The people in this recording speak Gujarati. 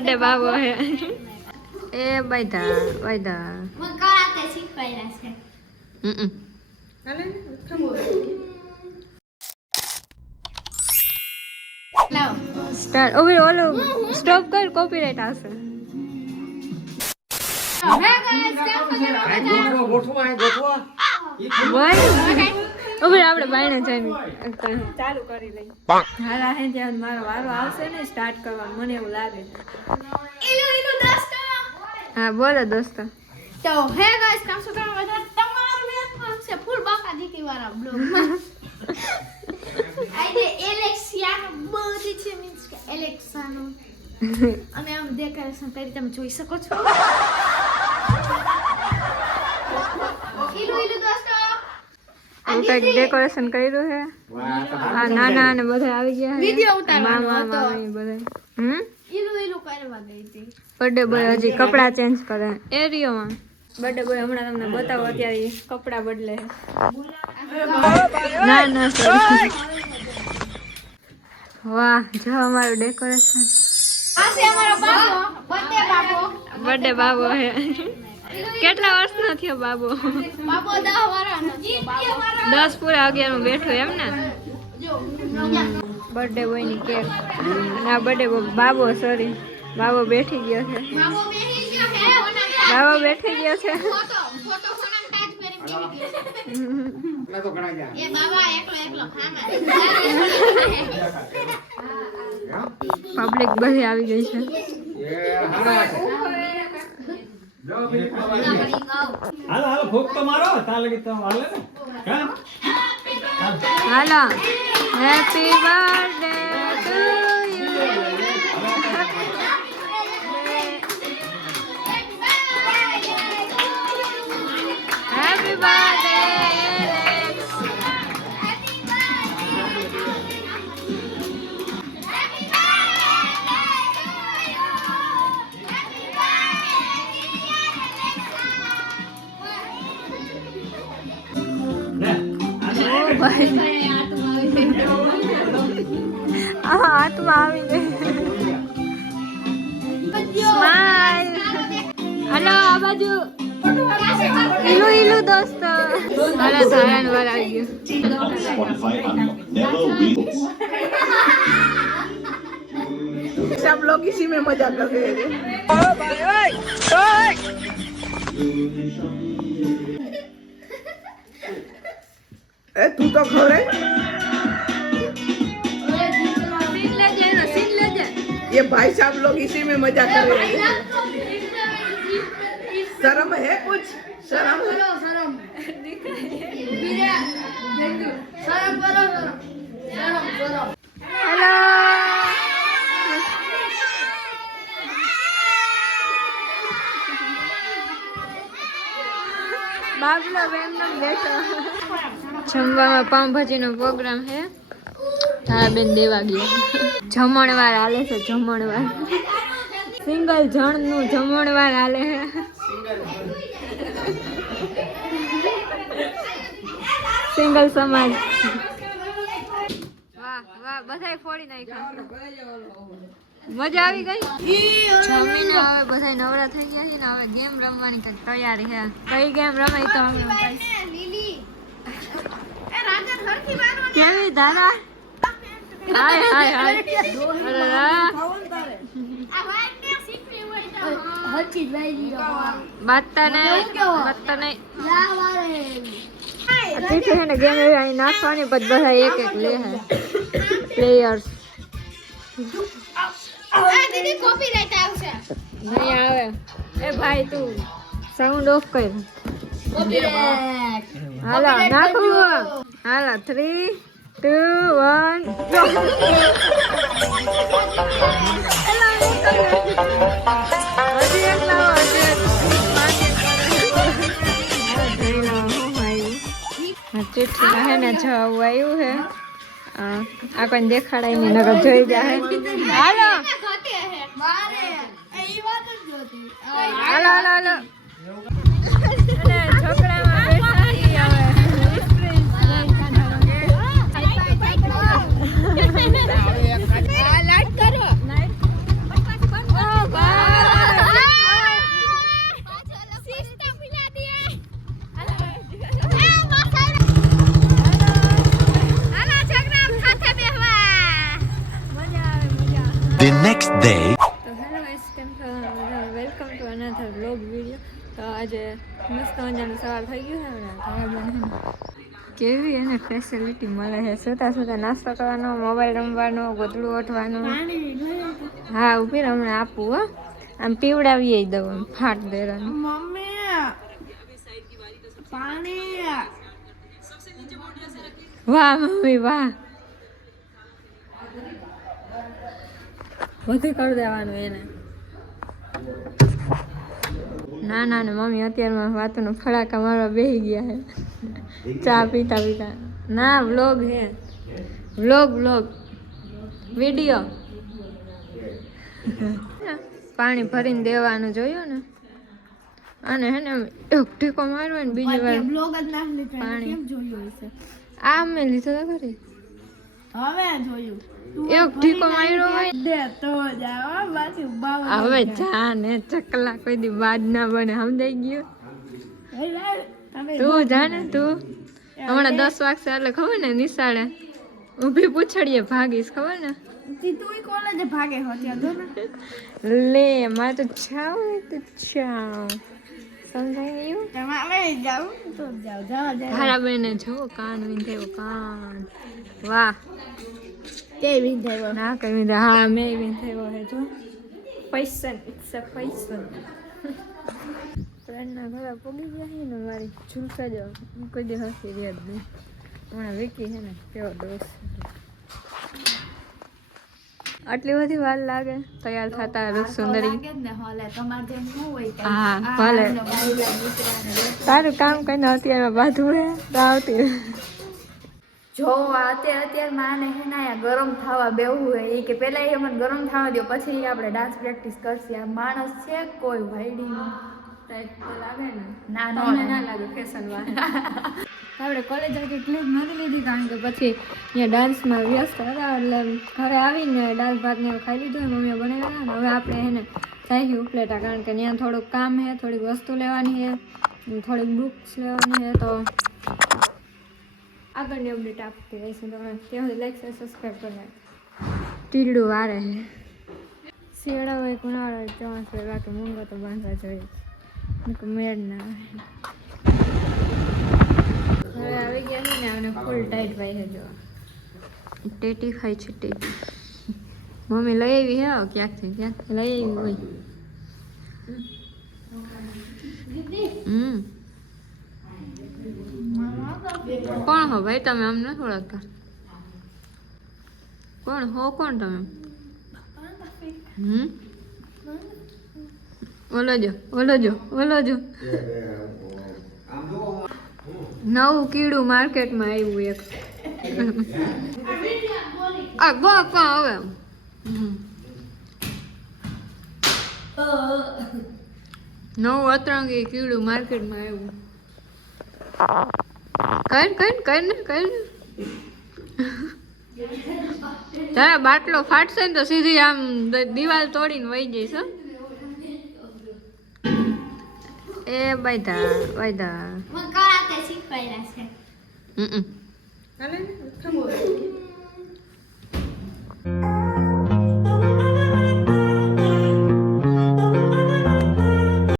बर्थडे बाबू है ए बैठा बैठा मन कराते શીખવાયલા છે લાવ स्टार्ट ओवे ओलो स्टॉप कर कॉपीराइट આવશે હે ગાઈસ કેમ છો ગોઠવા ભાઈ ઓવે આપણે બાયણે જઈને ચાલુ કરી લઈ હાલા હે જ્યાં મારો વારો આવશે ને સ્ટાર્ટ કરવાનું મને એવું લાગે ઇલો દોસ્તો હા બોલો દોસ્તો તો હે ગાઈસ કેમ છો તમે બધા તમારું વેલકમ છે ફૂલ બાકા દીકી વાળા બ્લોગમાં આજે એલેક્સિયાનો બર્થડે છે મીન્સ કે એલેક્સાનો અને આમ ડેકોરેશન કરી તમે જોઈ શકો છો ઇલો દોસ્તો હું કઈક ડેકોરેશન કર્યું છે આ નાના અને બધા આવી ગયા છે વિડિયો ઉતારવાનો મામા હતો મામી બધા ઇલો કરવા ગઈ હતી બર્થડે બોય હજી કપડા ચેન્જ કરે એરિયોમાં બર્થડે બોય હમણાં તમને બતાવો અત્યારે કપડા બદલે ના ના sorry. વાહ જો અમારું ડેકોરેશન આ છે અમારો બાબો બર્થડે બાબો હે કેટલા વર્ષનો થયો બાબો બાબો 10 વર્ષનો છે બાબો 10 પૂરા 11 માં બેઠો એમ ને જો બર્થડે બોય ની કેક ના બર્થડે બાબો સોરી બાબો બેઠી ગયો છે બાબો બેહી ગયો હે બાબો બેઠી ગયો છે ફોટો ફોનામ ટાચ કરી બેહી ગયો એટલે તો ઘણા ગયા એ બાબા એકલો ખાના પબ્લિક બધી આવી ગઈ છે એ હારા છે જો પેલી હાલો હાલો ભૂખ તો મારો તાલ લગી તો હાલે ને કા હાલો happy birthday to you happy birthday હાથમાં આવી ગઈ સ્માઈલ હલો આ બાજુ ઈલુ દોસ્તો હાલો ધારણ વાર આવી ગયું सब लोग इसी में मजा कर रहे हैं तू तो खड़े ये भाई साहब लोग इसी में मजा कर रहे हैं शर्म है कुछ शर्म હેલો બાબલો બેન બેઠો જમવામાં પાઉંભાજીનો પ્રોગ્રામ છે તારા બેન દેવા ગયા જમણવાર હાલે છે જમણવાર સિંગલ જણનું જમણવાર હાલે છે સિંગલ સમાજ વાહ વાહ બધાય ફોડી નાખ્યા મજા આવી ગઈ જમીને હવે બધા નવરા થઈ ગયા છે ને હવે ગેમ રમવાની કઈ તૈયારી છે કઈ ગેમ રમાય તો લીલી એ રાજા હરખી મારવાની કેવી દાદા હાય હાય હાય અરે આ વાઈટ ને શીખવી હોય તો હરખી લઈ બાતતા નહીં લાવારે તીખી છે ને ગેમ એવી અહીં નાખવાની પછી બધા એક એક લે હે પ્લેયર્સ આ દીદી કોપીરાઈટ આવશે નહીં આવે એ ભાઈ તું સાઉન્ડ ઓફ કર કોપીરાઈટ હાલો નાખવું હાલો 3 2 1 હજી એક લાવો ચીઠી હે ને જવું આવ્યું હે આ કોઈ દેખાડાય નહીં નકર જોઈ જાય હાલો ઘટે હે મારે એ વાત જ જોતી હાલો હાલો હાલો છોકરામાં બેઠા છીએ હવે લાઈટ કરો day. તો હેલો ગાઈસ, કેમ છો? Welcome to another vlog video. તો આજે મસ્ત મજાનું સવાર થઈ ગયું છે ને કેવી એને ફેસિલિટી મળે છે. સુતા સુતા નાસ્તો કરવાનો, મોબાઈલ રમવાનો, ગોદડું ઓઠવાનું. હા ઊભી રહે, હમણાં આપું હો. આમ પીવડાવીએ દઉં ફાટ દેવાનું. મમ્મી પાણી વાહ મમ્મી વાહ, બધું કરી દેવાનું એને. ના ના ને મમ્મી અત્યારમાં વાતોનો ફડાકા મારવા બેસી ગયા છે ચા પીતા પીતા. ના વ્લોગ હે, વ્લોગ વિડીયો. પાણી ભરીને દેવાનું જોયું ને. અને હે ને એક ઠીકો મારવા ને બીજી વાર બ્લોગ જ નાખ લીધો પાણી. કેમ જોયું હશે? આ મેં લીધો તો ખરી. હવે જોયું એક ઠીકો માર્યો હોય દે તો જાવ બાકી બાવ હવે જા ને ચકલા કોઈ દી બાદ ના બને, સમજાઈ ગયું. તમે તું જા ને તું. હમણાં 10 વાગશે એટલે ખબર ને નિશાળે ઊભી પૂછડીએ ભાગીશ, ખબર ને. તું કોલેજે ભાગે હો ત્યાં તો લે મારે તો છાવ સમજાઈ ગયું. તમારે જાવ તો જાવ હારા બેને જો કાન વિંધેવો કાન. વાહ તે વિંધાયો ના કઈ વિંધે. હા મેં વિંધેવો હે જો. પૈસન ઇટ્સ અ પૈસન. ફ્રેન્ડના ઘરે પોગી ગયા છે ને મારી ઝૂલતા જો કોઈ દી હસી રહ્યા જ નહીં. હમણાં વિકી છે ને કેવો દોસ્ત. આટલી બધી વાર લાગે તૈયાર થતા રૂપ સુંદરી. હા ભલે તારું કામ કરીને અત્યારે બાધું હે તો આવતી. જો અત્યારે માને હે ને આ ગરમ થવા બેવું હે એ કે પેલા એ મને ગરમ થવા દો પછી આપણે ડાન્સ પ્રેક્ટિસ કરશે. આ માણસ છે કોઈ વાયડી લાગે ને ના તમને ના લાગે ફેશન વાળા. આપણે કોલેજ આખી ક્લિપ નથી લીધી કારણ કે પછી અહીંયા ડાન્સમાં વ્યસ્ત હતા એટલે ઘરે આવીને દાળ ભાત ને એવું ખાઈ લીધું. મમ્મીએ બનાવ્યા ને હવે આપણે એને ચાહી ઉપલેટા કારણ કે ત્યાં થોડુંક કામ છે, થોડીક વસ્તુ લેવાની છે, થોડીક બુક્સ લેવાની છે. તો આગળની અપડેટ આપતી રહીશું. તમે ત્યાં સુધી લાઈક સબસ્ક્રાઈબ કરી નાખો. ટીરડું વારે છે. શિયાળા હોય ઉનાળો હોય ચોમાસું હોય બાકી મૂંગો તો બાંધવા જોઈએ. મેળ ના આવે. હવે આવી ગયા છે ને અને ફૂલ ટાઈટ ભાઈ છે જો ટેટી ખાય છે. ટેટી મમ્મી લઈ આવી હે ક્યાંકથી લઈ આવી હોય. કોણ હો ભાઈ તમે? અમને નથી ઓળખતા. કોણ હો? કોણ તમે? ઓલો જો નવું કીડું માર્કેટમાં આવ્યું એક. આ ગો કો હવે નવું અતરંગી કીડું માર્કેટમાં આવ્યું. કઈ ને તારા બાટલો ફાટશે ને તો સીધી આમ દિવાલ તોડીને વહી જઈશ. એ બાયધા કરાતે શીખવાડ્યા છે.